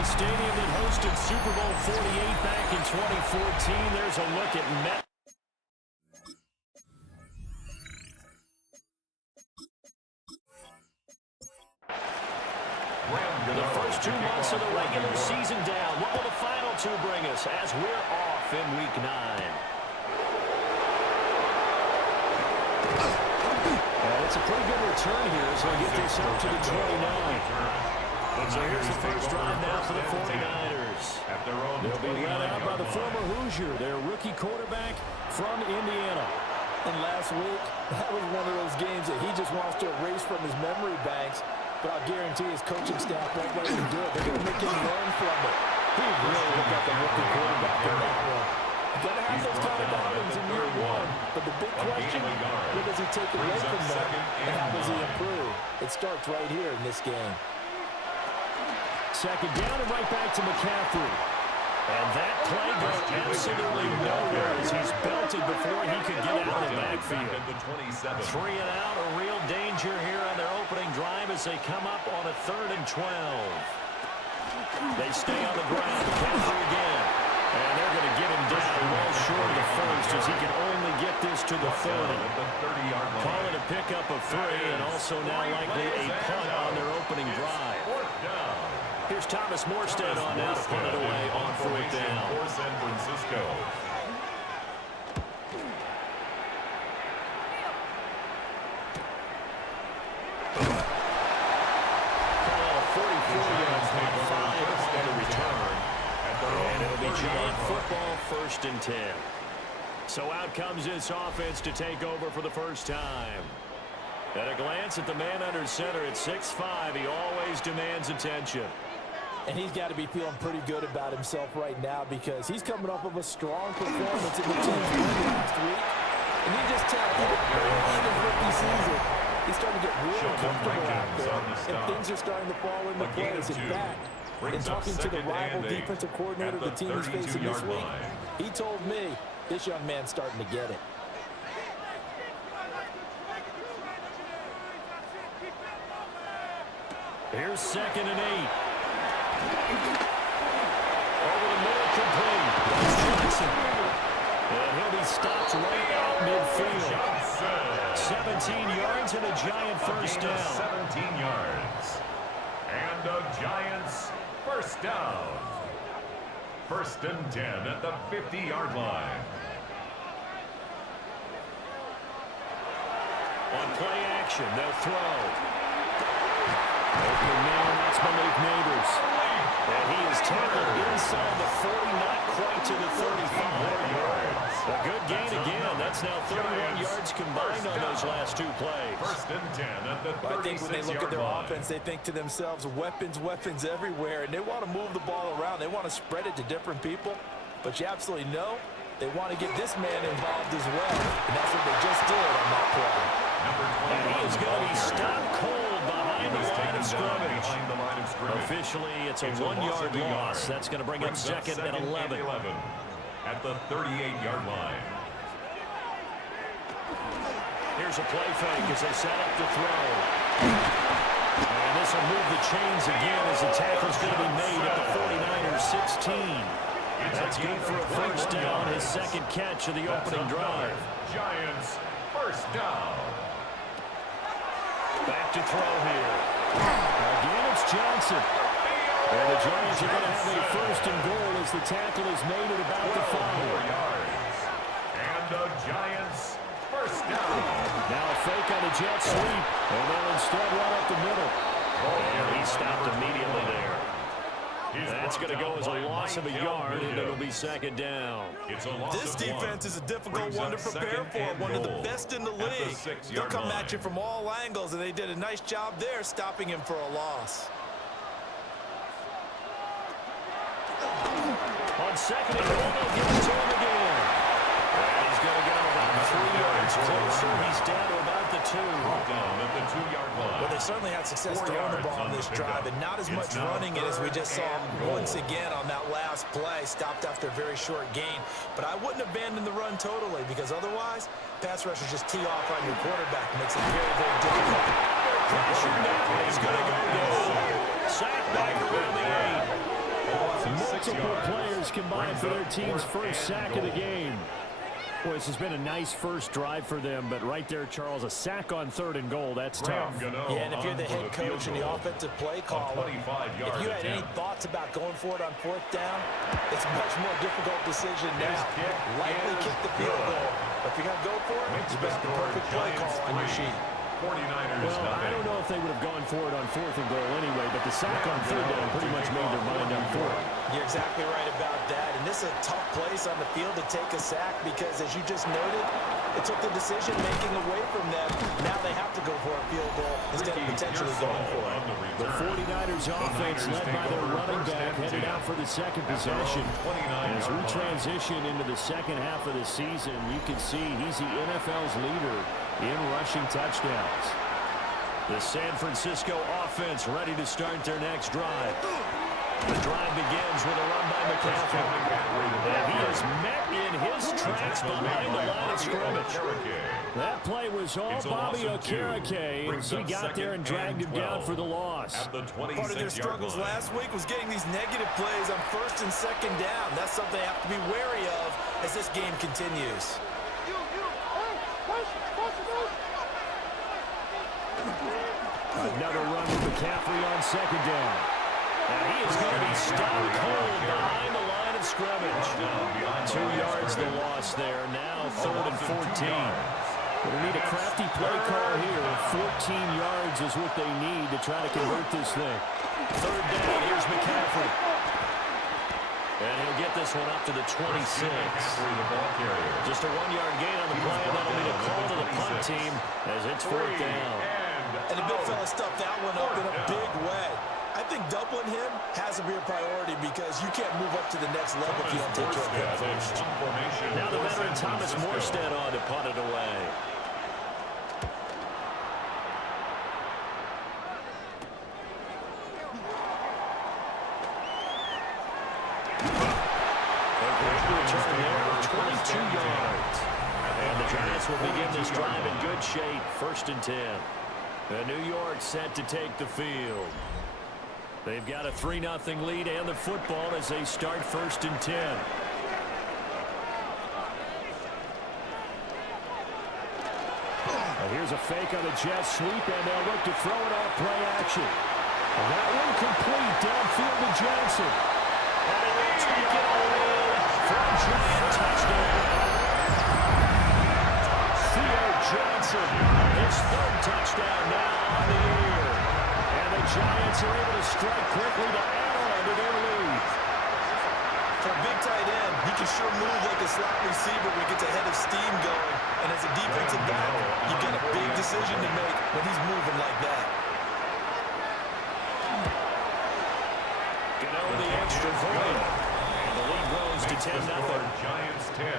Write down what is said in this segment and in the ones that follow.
the stadium that hosted Super Bowl 48 back in 2014. There's a look at Met. The first 2 months of the regular season down. What will the final 2 bring us as we're off in Week 9? It's a pretty good return here, so he'll get this up to the 29. So here's the first drive now for the 49ers. They'll be led out by the former Hoosier, their rookie quarterback from Indiana. And last week, that was one of those games that he just wants to erase from his memory banks. But I'll guarantee his coaching staff won't let him do it. They're going to make him learn from it. He really looked like a rookie quarterback in that one. You're going to have those kind of outings in year 1. But the big question, what does he take away from them, and how does he improve? It starts right here in this game. Second down and right back to McCaffrey. And that play goes absolutely nowhere as he's belted before he could get out of the backfield. 3 and out, a real danger here on their opening drive as they come up on a 3rd and 12. They stay on the ground. McCaffrey again. And they're going to get him down well short of the first as he can only get this to the 30. Call it a pickup of 3 and also now likely a punt on their opening drive. Here's Thomas Morstead on now to punt it away on 4th down. For San Francisco. Call a 44-yard punt, 5 on the return. And it'll be Giant football 1st and 10. So out comes this offense to take over for the first time. At a glance at the man under center at 6'5", he always demands attention. And he's got to be feeling pretty good about himself right now because he's coming off of a strong performance in the team's win last week. And you just tell, even early in his rookie season, he's starting to get really comfortable out there. And things are starting to fall into place. In fact, in talking to the rival defensive coordinator the team is facing this week, he told me this young man's starting to get it. Here's 2nd and 8. Over the middle, complete. That's Johnson. And he'll be stopped right out midfield. 17 yards and a Giant first down. 17 yards. And a Giants first down. 1st and 10 at the 50-yard line. On play action, they'll throw. Open man, that's Malik Neighbors. And he is tackled inside the 40, not quite to the 35. A good gain again. That's now 31 yards combined on those last 2 plays. 1st and 10 at the 36-yard line. I think when they look at their offense, they think to themselves, weapons, weapons everywhere. And they want to move the ball around. They want to spread it to different people. But you absolutely know they want to get this man involved as well. And that's what they just did on that play. And he is going to be stopped cold behind the line of scrimmage. Officially, it's a 1-yard loss. That's going to bring up 2nd and 11. At the 38-yard line. Here's a play fake as they set up to throw. And this will move the chains again as the tackle's going to be made at the 49ers 16. That's good for a first down, his 2nd catch of the opening drive. Giants first down. Back to throw here. Again, it's Johnson. And the Giants are going to have a 1st and goal as the tackle is made at about the 5. Yards. And the Giants first down. Now a fake on the jet sweep. And they'll instead run up the middle. And he stopped immediately there. That's going to go as a loss of a yard, and it'll be 2nd down. This defense is a difficult one to prepare for, one of the best in the league. They'll come at you from all angles, and they did a nice job there stopping him for a loss. On 2nd and goal, they'll give it to him again. And he's going to get about 3 yards closer. He's down to about the 2. Down at the 2-yard line. Well, they certainly had success throwing the ball on this drive, and not as much running it as we just saw once again on that last play. Stopped after a very short gain. But I wouldn't abandon the run totally, because otherwise, pass rushers just tee off on your quarterback. Makes it very, very difficult. Pressure now is going to go down. Sack back around the 8. Multiple players combined for their team's first sack of the game. Boy, this has been a nice first drive for them, but right there, Charles, a sack on 3rd and goal, that's tough. Yeah, and if you're the head coach and the offensive play caller, if you had any thoughts about going for it on 4th down, it's a much more difficult decision now. Likely kick the field goal, but if you're going to go for it, you better have the perfect play call on your sheet. Well, I don't know if they would have gone for it on 4th and goal anyway, but the sack on 3rd down pretty much made their mind up for it. You're exactly right about that, and this is a tough place on the field to take a sack because, as you just noted, it took the decision-making away from them. Now they have to go for a field goal instead of potentially going for it. The 49ers offense, led by their running back, headed out for the second possession. As we transition into the second half of the season, you can see he's the NFL's leader in rushing touchdowns. The San Francisco offense ready to start their next drive. The drive begins with a run by McCaffrey. And he is met in his tracks behind the line of scrimmage. That play was all Bobby Okereke as he got there and dragged him down for the loss. Part of their struggles last week was getting these negative plays on 1st and 2nd down. That's something they have to be wary of as this game continues. Another run with McCaffrey on 2nd down. And he is going to be stone cold behind the line of scrimmage. 2 yards the loss there. Now 3rd and 14. Going to need a crafty play call here. 14 yards is what they need to try to convert this thing. 3rd down. Here's McCaffrey. And he'll get this one up to the 26. Just a 1-yard gain on the play, and that'll be a call to the punt team as it's 4th down. And the big fella stuffed that one up in a big way. I think doubling him has to be a priority because you can't move up to the next level if you don't take care of him first. Now the veteran Thomas Morstead on to punt it away. Return there of 22 yards. And the Giants will begin this drive in good shape. 1st and 10. New York set to take the field. They've got a 3-0 lead and the football as they start 1st and 10. Here's a fake on the jet sweep, and they'll look to throw it off play action. And that one complete downfield to Johnson. And he will take it away for a Giant touchdown. Theo Johnson, his 3rd touchdown now on the year. And the Giants are able to strike quickly to add on to their lead. For a big tight end, he can sure move like a slot receiver when he gets a head of steam going. And as a defensive back, you've got a big decision to make when he's moving like that. Gano with the extra point. And the lead grows to 10-0. Giants 10.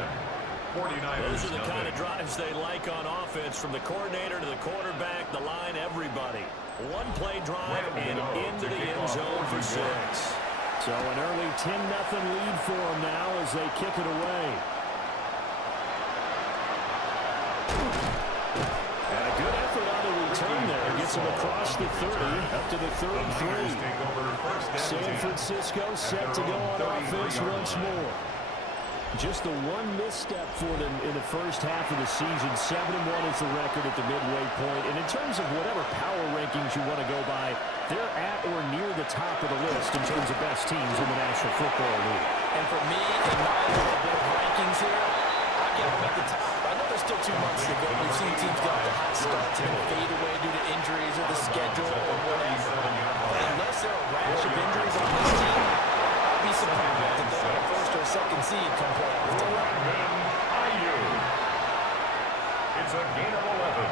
49ers. Those are the kind of drives they like on offense, from the coordinator to the quarterback, the line, everybody. One play drive and into the end zone for 6. So an early 10-0 lead for them now as they kick it away. And a good effort on the return there. Gets them across the 30, up to the 33. San Francisco set to go on offense once more. Just the one misstep for them in the first half of the season. 7-1 is the record at the midway point. And in terms of whatever power rankings you want to go by, they're at or near the top of the list in terms of best teams in the National Football League. And for me, in my little bit of rankings here, I get them at the top. I know there's still 2 months to go. We've seen teams get off to hot starts and fade away due to injuries or the schedule or whatever. But unless there are a rash of injuries on this team, I'd be surprised if they're a 1st or 2nd seed come playoff time. It's a gain of 11.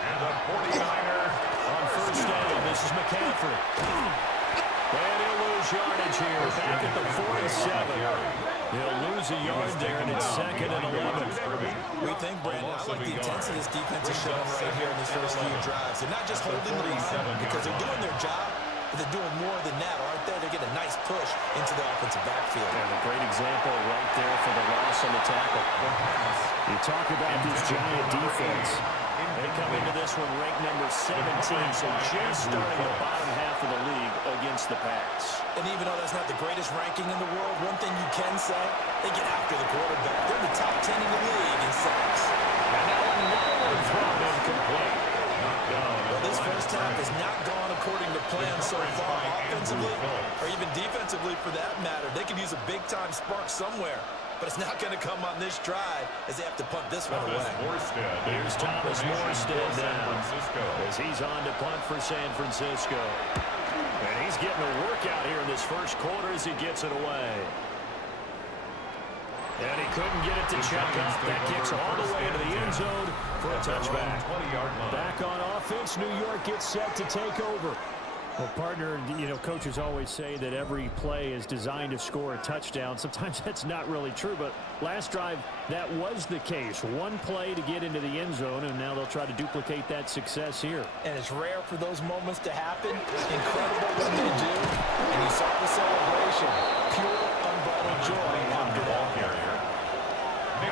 And the 49ers on 1st down. This is McCaffrey. And he'll lose yardage here. Back at the 47. He'll lose a yard there, and it's 2nd and 11. We think, Brandon, I like the intensity this defense is showing right here in these first few drives. They're not just holding the line because they're doing their job, but they're doing more than that, aren't they? They're getting a nice push into the offensive backfield. And a great example right there for the loss on the tackle. You talk about this Giant defense. They come into this one ranked number 17, so just starting the bottom half of the league against the pass. And even though that's not the greatest ranking in the world, one thing you can say, they get after the quarterback. They're in the top 10 in the league in sacks. And now another throw incomplete. Well, this first half has not gone according to plan so far offensively, or even defensively for that matter. They could use a big-time spark somewhere, but it's not going to come on this drive as they have to punt this one away. Here's Thomas Morstead down as he's on to punt for San Francisco. And he's getting a workout here in this first quarter as he gets it away. And he couldn't get it to check up. That kicks all the way into the end zone for a touchback. Back on offense, New York gets set to take over. Well, partner, coaches always say that every play is designed to score a touchdown. Sometimes that's not really true, but last drive, that was the case. One play to get into the end zone, and now they'll try to duplicate that success here. And it's rare for those moments to happen. Incredible when they do. And you saw the celebration. Pure, unbridled joy after that.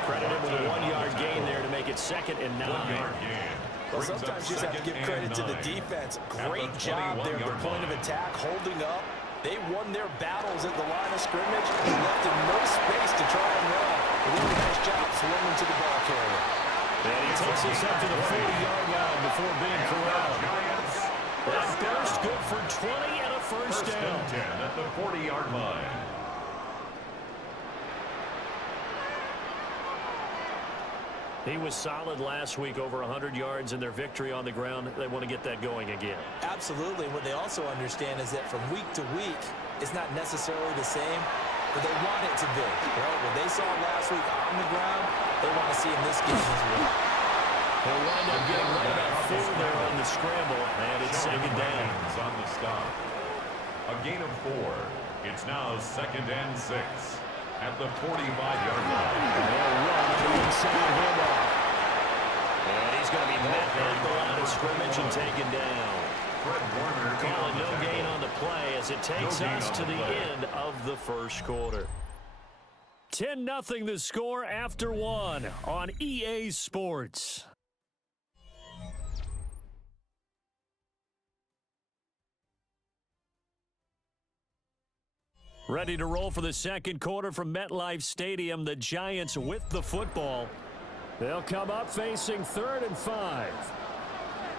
Credit him with a 1-yard gain there to make it 2nd and 9. Well, sometimes you just have to give credit to the defense. Great job there at the point of attack, holding up. They won their battles at the line of scrimmage and left in no space to try and run. A really nice job swinging to the ball carrier. And he takes us up to the 40-yard line before being corralled. That burst good for 20 and a first down. 10 at the 40-yard line. He was solid last week, over 100 yards in their victory on the ground. They want to get that going again. Absolutely. What they also understand is that from week to week, it's not necessarily the same, but they want it to be. Right? What they saw last week on the ground, they want to see in this game as well. They'll wind up getting right about 4 there on the scramble, and it's 2nd down. On the stop. A gain of 4. It's now 2nd and 6. At the 45-yard line. They'll run to the inside handoff. And he's going to be met at the line of scrimmage and taken down. Fred Warner calling no gain on the play as it takes us to the end of the first quarter. 10-0 the score after 1 on EA Sports. Ready to roll for the second quarter from MetLife Stadium. The Giants with the football. They'll come up facing 3rd and 5.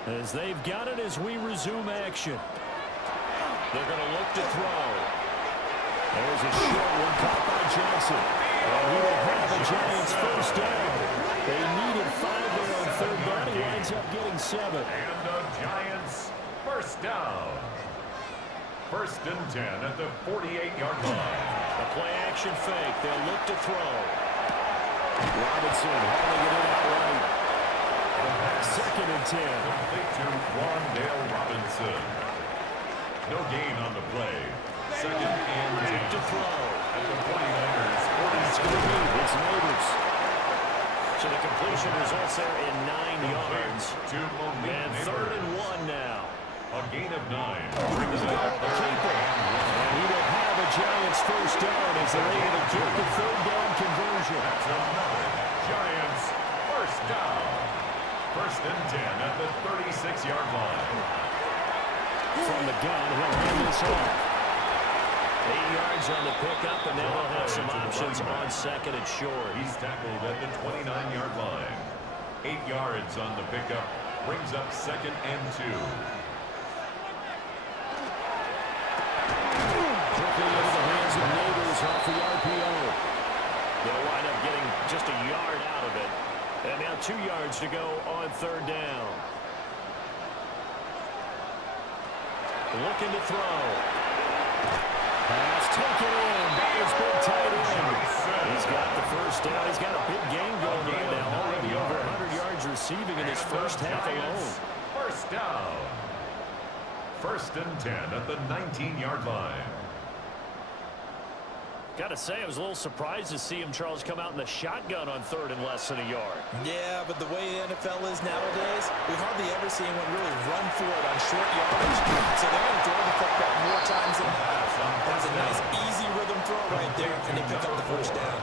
As they've got it as we resume action. They're going to look to throw. There's a short one caught by Johnson. And he will have the Giants first down. They needed 5 there on 3rd down. He winds up getting 7. And the Giants first down. 1st and 10 at the 48-yard line. A play-action fake. They'll look to throw. Robinson hauling it in outright. 2nd and 10. Complete to Wandale Robinson. No gain on the play. 2nd and 10 to throw. At the 49ers. It's going to be. It's Neighbors. So the completion results there in 9 yards. And 3rd and 1 now. A gain of 9. Brings it up the keeper. And he will have a Giants first down as they're able to get the 3rd down conversion. That's another Giants first down. 1st and 10 at the 36-yard line. From the gun, he'll hand this off. 8 yards on the pickup, and now they'll have some options on 2nd and short. He's tackled at the 29-yard line. 8 yards on the pickup. Brings up 2nd and 2. Quickly into the hands of Neighbors off the RPO. They'll wind up getting just a yard out of it. And now 2 yards to go on 3rd down. Looking to throw. Pass taken in by his big tight end. He's got the first down. He's got a big game going right now. Already over 100 yards receiving in his first half alone. First down. 1st and 10 at the 19-yard line. Got to say, I was a little surprised to see him, Charles, come out in the shotgun on 3rd and less than a yard. Yeah, but the way the NFL is nowadays, we hardly ever see anyone really run for it on short yardage. So they're going to throw the football more times than not. That's a nice, easy rhythm throw right there, and they pick up the first down.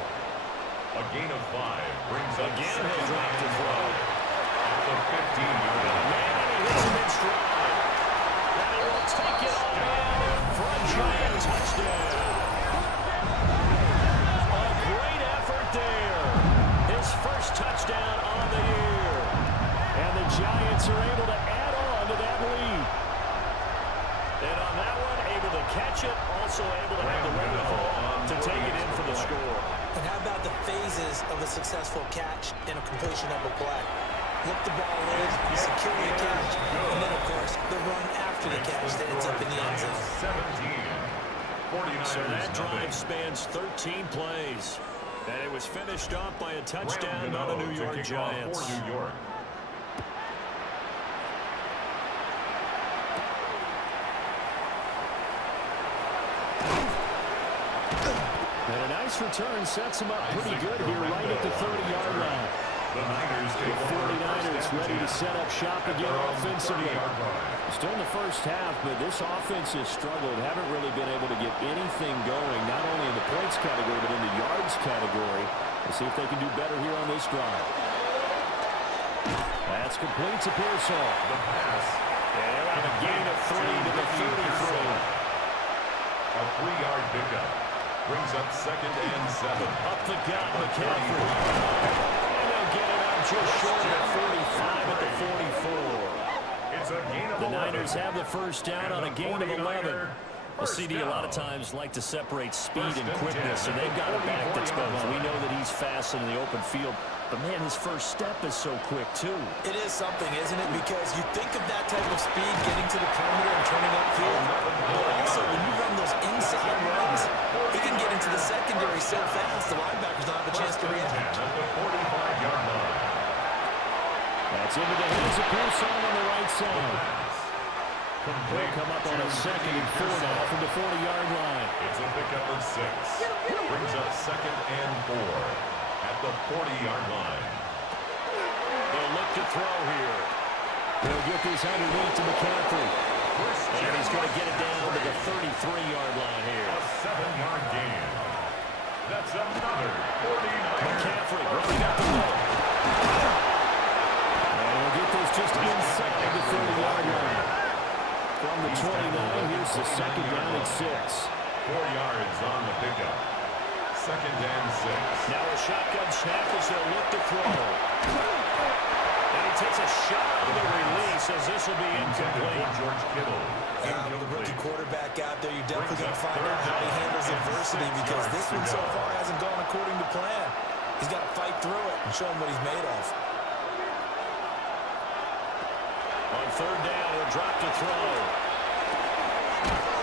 A gain of 5 brings up again. He'll drop to throw. the 15-yard line. Man, and he hits him in stride. And he will take it all in for a Giant touchdown. A great effort there. His first touchdown on the year. And the Giants are able to add on to that lead. And on that one, able to catch it, also able to have the wherewithal to take it in for the score. And how about the phases of a successful catch and a completion of a play? Look the ball in, secure the catch, and then, of course, the run after the catch that ends up in the end zone. 17. So that drive spans 13 plays. And it was finished off by a touchdown by the New York Giants. For New York. And a nice return sets him up pretty good here right at the 30-yard line. The Niners take The 49ers ready to set up shop again offensively. Still in the first half, but this offense has struggled. Haven't really been able to get anything going, not only in the points category, but in the yards category. Let's see if they can do better here on this drive. That's complete to Pearsall. The pass. And they'll have a gain of 3 to the 33. A 3-yard pickup. Brings up 2nd and 7. Up the gut, McCaffrey. And they'll get it up just short of 45 at the 44. It's a gain of 11. The Niners have the first down on a gain of 11. Well, CD a lot of times like to separate speed and quickness, and they've got a back that's both. We know that he's fast in the open field, but man, his first step is so quick, too. It is something, isn't it? Because you think of that type of speed getting to the perimeter and turning upfield, but also when you run those inside runs, he can get into the secondary so fast the linebackers don't have a chance to react. At the 45-yard line. That's into the hands of Pearsall on the right side. They'll come up on a 2nd and 4 now from the 40-yard line. It's a pickup of 6. Brings up 2nd and 4 at the 40-yard line. They'll look to throw here. They'll get this underneath to McCaffrey. And he's going to get it down to the 33-yard line here. A 7-yard gain. That's another 49. McCaffrey running up the middle. And we'll get this just inside the 30-yard line. From the 29, here's the 2nd down and 6. 4 yards on the pickup. 2nd and 6. Now a shotgun snap as they'll look to throw. And he takes a shot on the release as this will be incomplete. George Kittle. The rookie quarterback out there, you're definitely going to find out how he handles adversity because this one so far hasn't gone according to plan. He's got to fight through it and show him what he's made of. On 3rd down, he'll drop to throw.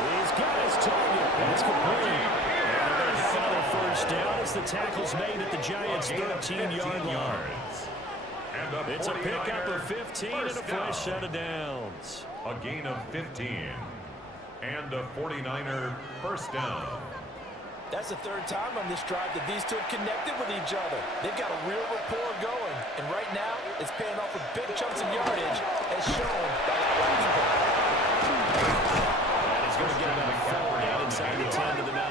He's got his target. That's complete. And they're going to have another first down as the tackle's made at the Giants' 13-yard line. It's a pickup of 15 and a fresh set of downs. A gain of 15. And a 49er first down. That's the 3rd time on this drive that these two have connected with each other. They've got a real rapport going. And right now, it's paying off with big chunks of yardage, as shown by that last play. And he's going to get about 4 down inside the 10 to the 9.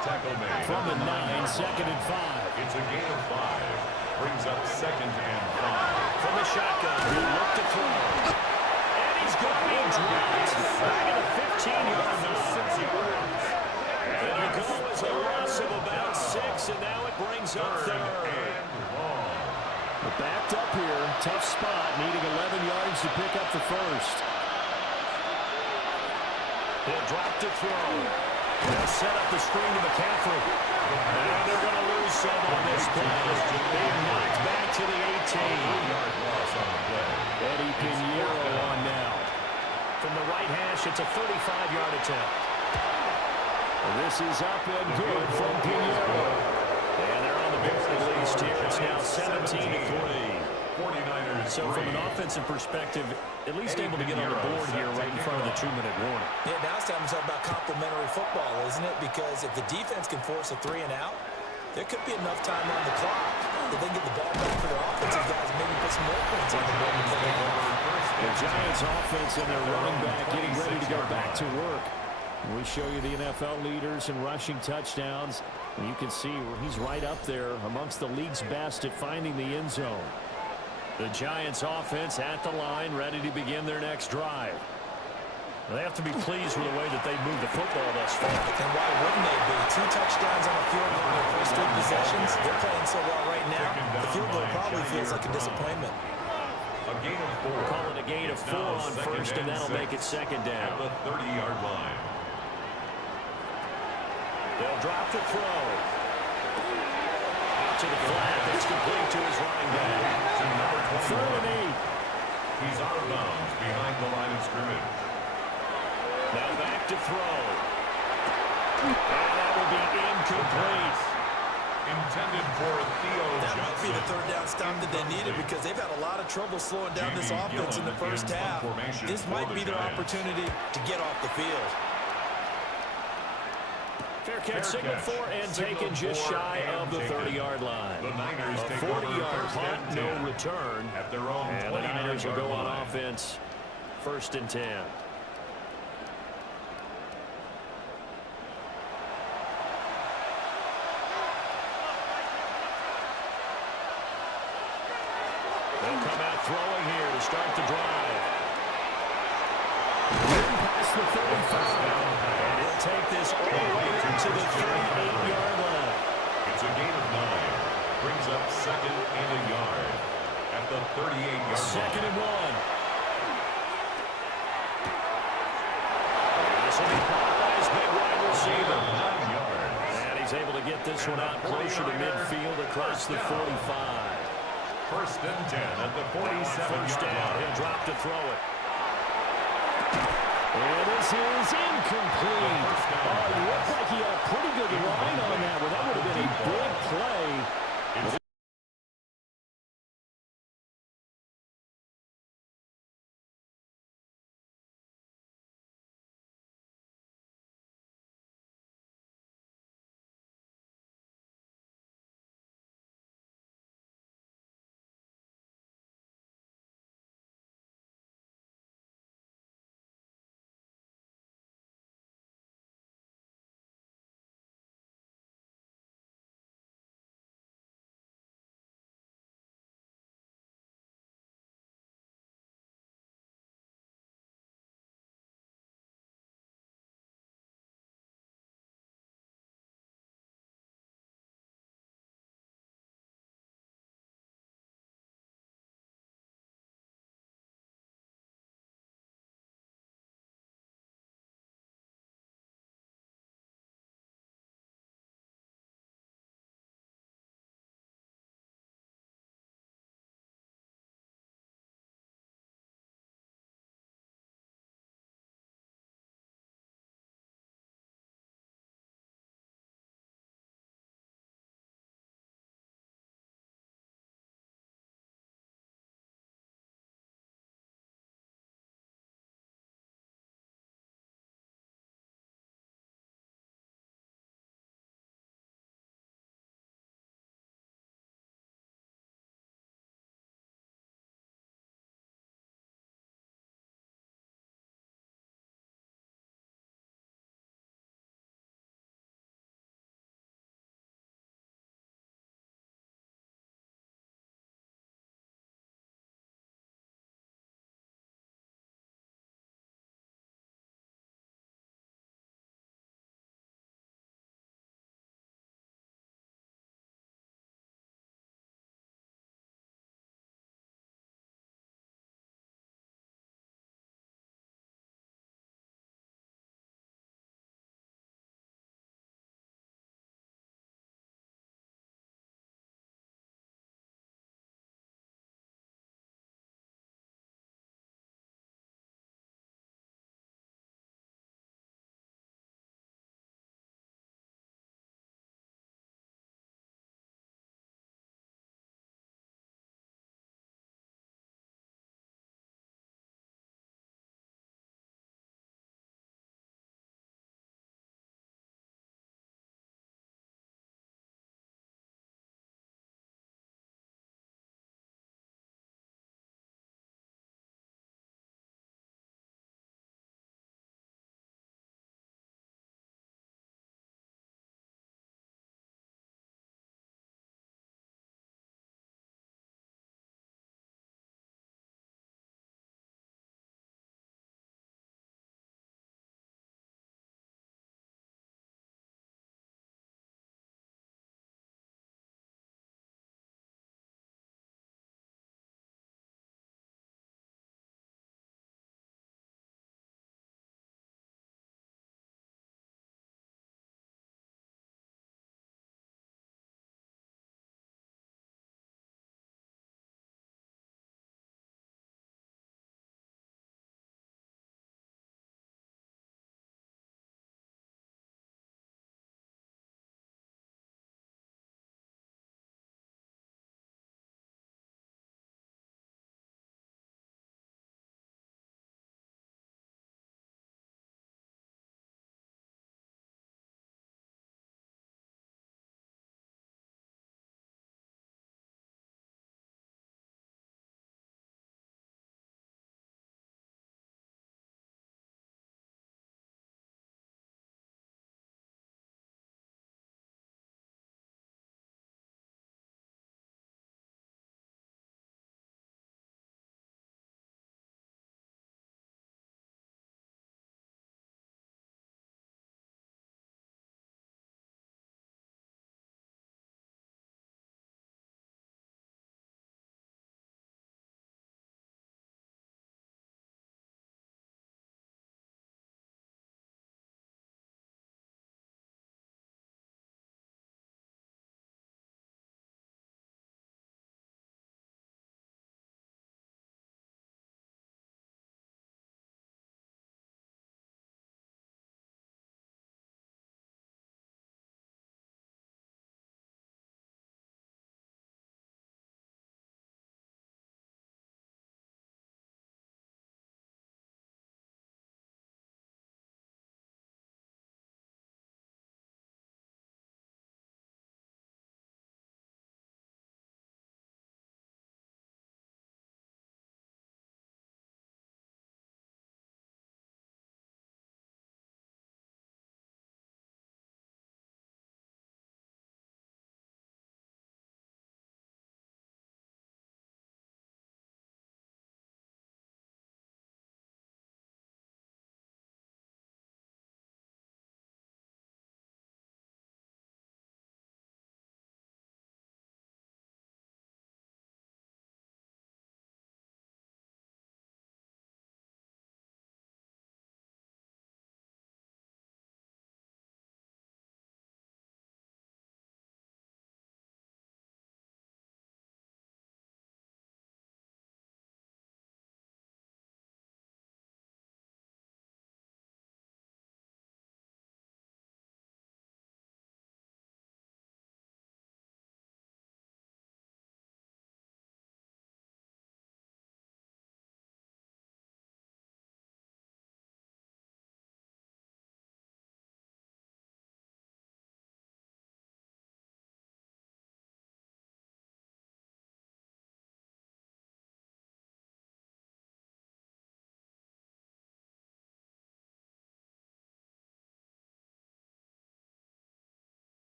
Tackle made. From the 9, 2nd and 5. It's a gain of 5. Brings up 2nd and 5. From the shotgun, he'll look to throw. And he's going to be dropped back at the 15-yard line. 6 yards. And the goal is a loss of about 6, and now it brings up 3rd. But backed up here, tough spot, needing 11 yards to pick up the first. He'll drop to throw. They'll set up the screen to McCaffrey. And they're going to lose some on this play. Being knocked back to the 18. 3-yard loss on the play. Eddie Pinheiro on now. From the right hash, it's a 35-yard attempt. This is up and good from Pinheiro. And they're on the board at least here. It's now 17-3. 49ers. So from an offensive perspective, at least able to get on the board here right in front of the 2-minute warning. Yeah, now it's time to talk about complementary football, isn't it? Because if the defense can force a 3 and out, there could be enough time on the clock that they can get the ball back for their offensive guys and maybe put some more points on the board. The Giants offense and their running back getting ready to go back to work. We show you the NFL leaders in rushing touchdowns. And you can see he's right up there amongst the league's best at finding the end zone. The Giants offense at the line, ready to begin their next drive. They have to be pleased with the way that they moved the football thus far. And why wouldn't they be? 2 touchdowns on the field goal in their first 3 possessions. They're playing so well right now. The field goal probably feels like a disappointment. A gain of 4. We'll call it a gain of 4 on first, and that'll make it second down. At the 30-yard line. They'll drop the throw. Out to the flat. That's complete to his running back. To number 3rd 21. and 8. He's out of bounds behind the line of scrimmage. Now back to throw. And that will be incomplete. Intended for Theo That might be Johnson. the 3rd down stop that they needed because they've had a lot of trouble slowing down this offense in the first half. This might be their opportunity to get off the field. Fair catch signaled for and taken just shy of the 30-yard line. The Niners A take over 40-yard first punt, and no 10 return. at their own And the Niners will 29-yard go on line. offense. 1st and 10. They'll come out throwing here to start the drive. Past the 35. And he'll take this all the way to the 38-yard line. It's a gain of 9. Brings up 2nd and a yard at the 38-yard line. 2nd and 1. This will be caught by his big wide receiver. 9 yards. And he's able to get this one out closer to midfield across the 45. 1st and 10 at the 47-yard First down. line. He'll drop to throw it. And this is incomplete. It looked like he had a pretty good line on that one. That would have been a big play.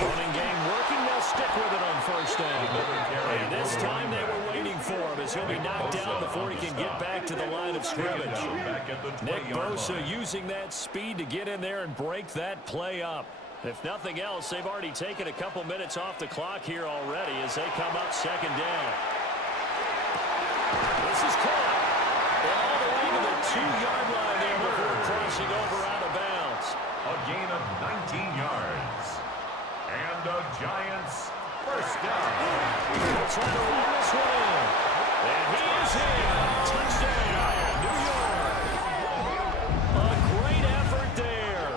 Running game working. They'll stick with it on first down. And this time they were waiting for him as he'll be knocked down before he can get back to the line of scrimmage. Nick Bosa using that speed to get in there and break that play up. If nothing else, they've already taken a couple minutes off the clock here already as they come up second down. This is caught. All the way to the 2-yard line there before crossing over out of bounds. A gain of 19 yards. And the Giants first down. They'll try to run this one in. And he is in. Touchdown, New York. A great effort there.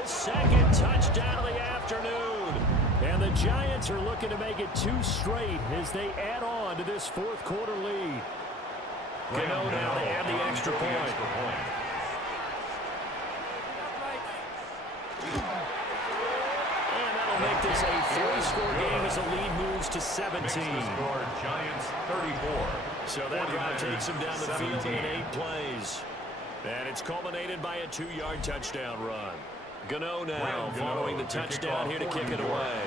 His second touchdown of the afternoon. And the Giants are looking to make it 2 straight as they add on to this fourth quarter lead. Gano now to add the extra point. And that'll make this a 3-score game as the lead moves to 17. Giants 34. So that drive takes him down the field in 8 plays. And it's culminated by a 2-yard touchdown run. Gano now following the touchdown here to kick it away.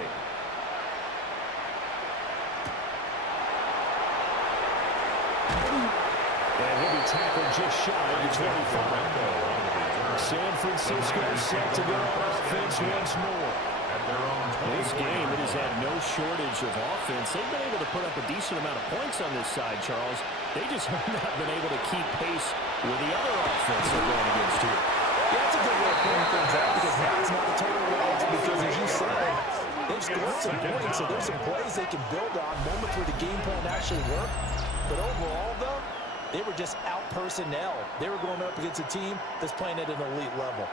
And he'll be tackled just shy of the 25. San Francisco set to go on offense once more. This game, it has had no shortage of offense. They've been able to put up a decent amount of points on this side, Charles. They just have not been able to keep pace with the other offense they're going against here. Yeah, that's a good way of pointing things out because now it's not a total loss because, as you said, they've scored some points, so there's some plays they can build on, moments where the game plan actually worked. But overall, though, they were just out personnel. They were going up against a team that's playing at an elite level.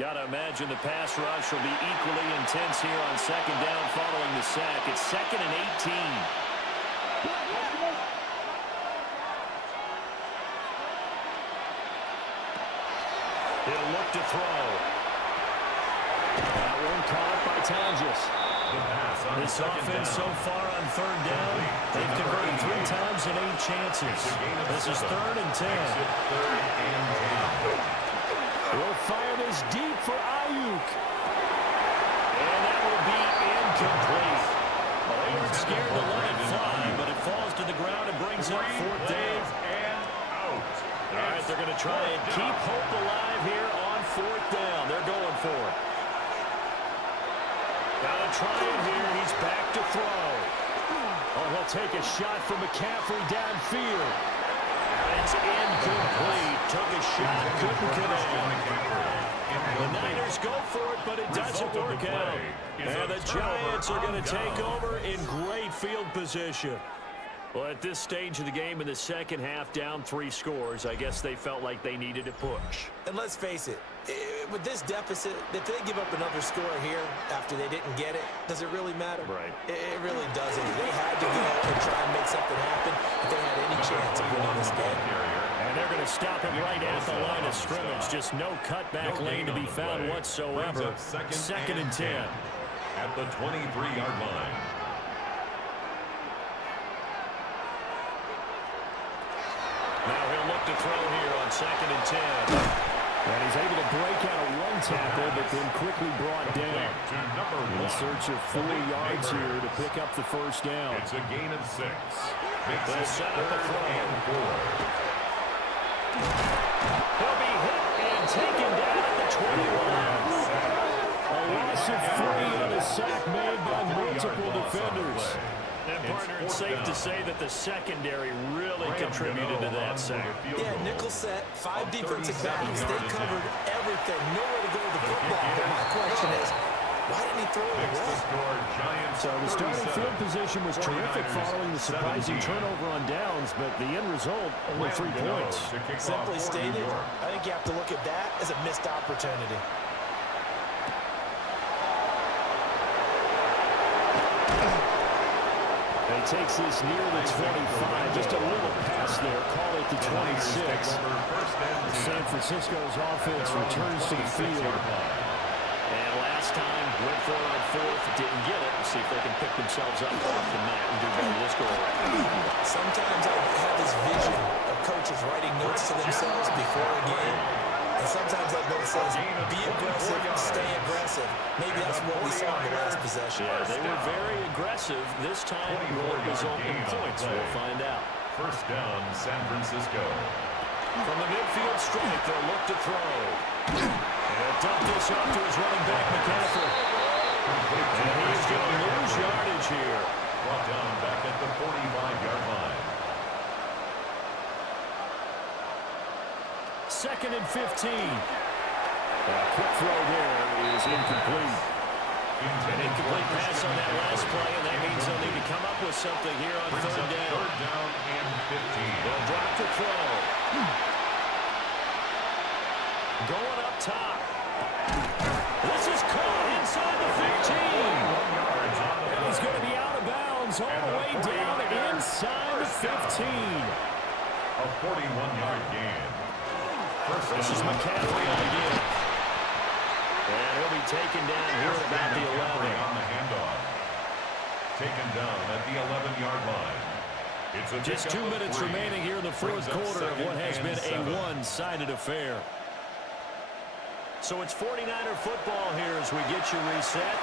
Got to imagine the pass rush will be equally intense here on second down following the sack. It's 2nd and 18. He'll look to throw. That one caught by Tonjes. This offense so far on third down, they've converted 3 times in 8 chances. This is 3rd and 10. He'll fire this deep for Ayuk. And that will be incomplete. Well, they weren't scared to let it fly, but it falls to the ground and brings up 4th down. All right, they're going to try and keep hope alive here on 4th down. They're going for it. Got to try it here. He's back to throw. Oh, he'll take a shot from McCaffrey downfield. It's incomplete. Took a shot, couldn't connect. The Niners go for it, but it doesn't work out. And the Giants are going to take over in great field position. Well, at this stage of the game in the second half, down 3 scores, I guess they felt like they needed to push. And let's face it, with this deficit, if they give up another score here after they didn't get it, does it really matter? Right. It really doesn't. They had to go and try and make something happen if they had any chance of winning this game. And they're going to stop him right at the line of scrimmage. Just no cutback lane to be found whatsoever. 2nd and 10. At the 23-yard line. Now he'll look to throw here on 2nd and 10. And he's able to break out of 1 tackle, but then quickly brought down. In search of 4 yards here to pick up the first down. It's a gain of 6. They'll set up the throw. He'll be hit and taken down at the 21. A loss of 3 on a sack made by multiple defenders. And, partner, it's safe to say that the secondary really contributed to that sack. Yeah, nickel set, 5 defensive backs. They covered everything. Nowhere to go with the football. But my question is, why didn't he throw it away? So the starting field position was terrific following the surprising turnover on downs, but the end result, only 3 points. Simply stated, I think you have to look at that as a missed opportunity. He takes this near the 25. Just a little pass there. Call it the 26. San Francisco's offense returns to the field. And last time, went for it on 4th, didn't get it. We'll see if they can pick themselves up off the mat and do better this go around. Sometimes I have this vision occasion of coaches writing notes to themselves before a game. And sometimes that note says, be aggressive, stay aggressive. Maybe that's what we saw in the last possession. Yeah, they were very aggressive. This time, will result in points. We'll find out. First down, San Francisco. From the midfield strike, they'll look to throw. And dump this off to his running back, McCaffrey. And he's going to lose yardage here. Brought down back at the 45-yard line. 2nd and 15. Quick throw there is incomplete. An incomplete pass on that last play, and that means they'll need to come up with something here on third down. Third down and 15. They'll drop the throw. Going up top. This is caught inside the 15. And he's going to be out of bounds all the way down inside the 15. A 41-yard gain. This is McCaffrey again. And he'll be taken down here at about the 11. On the handoff. Taken down at the 11-yard line. Just 2 minutes remaining here in the fourth quarter of what has been a one-sided affair. So it's 49er football here as we get you reset.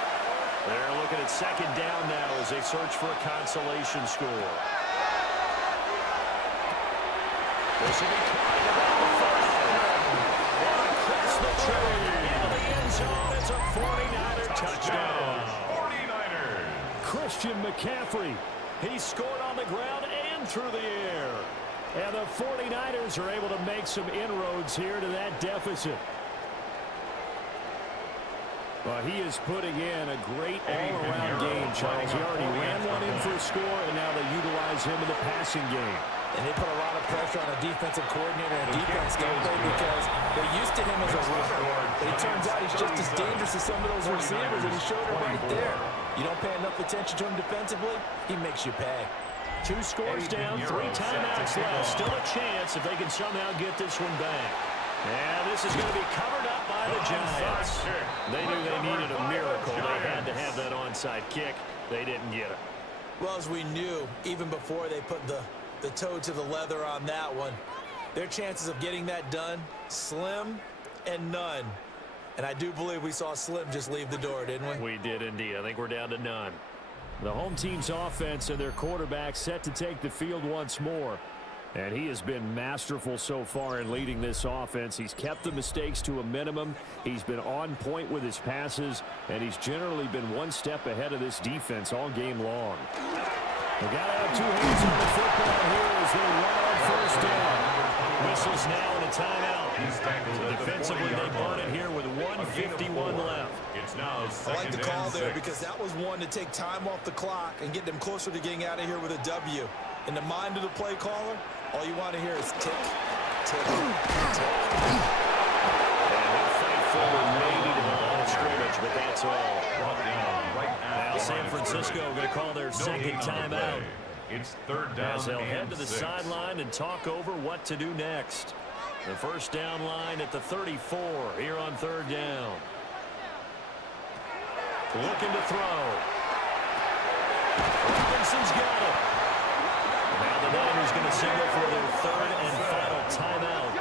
They're looking at second down now as they search for a consolation score. This will be caught around the 5. Across the tree into the end zone. It's a 49er touchdown. 49ers. Christian McCaffrey. He scored on the ground and through the air. And the 49ers are able to make some inroads here to that deficit. Well, he is putting in a great all-around game, Charles. He already ran one in for a score, and now they utilize him in the passing game. And they put a lot of pressure on a defensive coordinator and defense, don't they? Because they're used to him as a runner. But it turns out he's just as dangerous as some of those receivers, and he showed it right there. You don't pay enough attention to him defensively, he makes you pay. 2 scores down, 3 timeouts left. Still a chance if they can somehow get this one back. And this is going to be covered up by the Giants. They knew they needed a miracle. They had to have that onside kick. They didn't get it. Well, as we knew, even before they put the toe to the leather on that one, their chances of getting that done, slim and none. And I do believe we saw Slim just leave the door, didn't we? We did indeed. I think we're down to none. The home team's offense and their quarterback set to take the field once more. And he has been masterful so far in leading this offense. He's kept the mistakes to a minimum. He's been on point with his passes, and he's generally been one step ahead of this defense all game long. They got to have 2 hands on the football here as they run on first down. Whistles now and a timeout. So defensively, they burn it here with 1:51 left. It's now I like the call there because that was one to take time off the clock and get them closer to getting out of here with a W. In the mind of the play caller, all you want to hear is tick, tick, tick. And he'll fight forward maybe to the line of scrimmage, but that's all. Now San Francisco going to call their second timeout. It's third down As they'll head to the 6. sideline and talk over what to do next. The first down line at the 34 here on third down. Looking to throw. Robinson's got it. Now the Niners going to signal for their third and final timeout.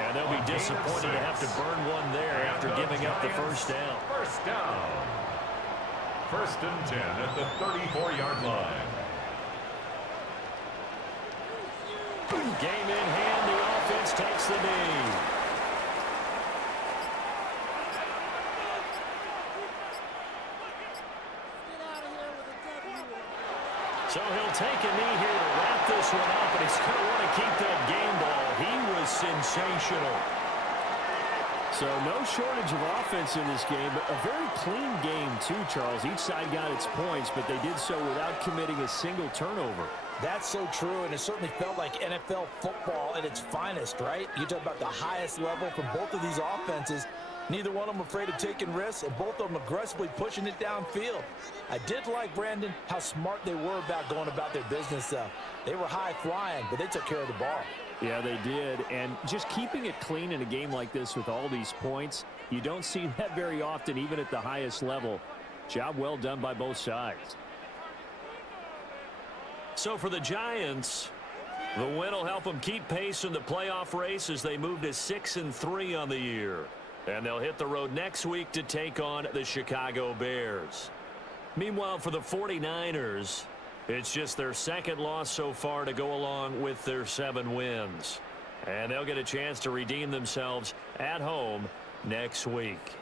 And they'll be disappointed to have to burn one there after giving up the first down. First down. 1st and 10 at the 34-yard line. Game in hand, the offense takes the knee. So he'll take a knee here to wrap this one up, and he's going to want to keep that game ball. He was sensational. So no shortage of offense in this game, but a very clean game too, Charles. Each side got its points, but they did so without committing a single turnover. That's so true, and it certainly felt like NFL football at its finest, right? You talk about the highest level from both of these offenses. Neither one of them afraid of taking risks, and both of them aggressively pushing it downfield. I did like, Brandon, how smart they were about going about their business. They were high-flying, but they took care of the ball. Yeah, they did. And just keeping it clean in a game like this with all these points, you don't see that very often, even at the highest level. Job well done by both sides. So for the Giants, The win will help them keep pace in the playoff race as they move to 6-3 on the year. And they'll hit the road next week to take on the Chicago Bears. Meanwhile, for the 49ers, it's just their second loss so far to go along with their 7 wins. And they'll get a chance to redeem themselves at home next week.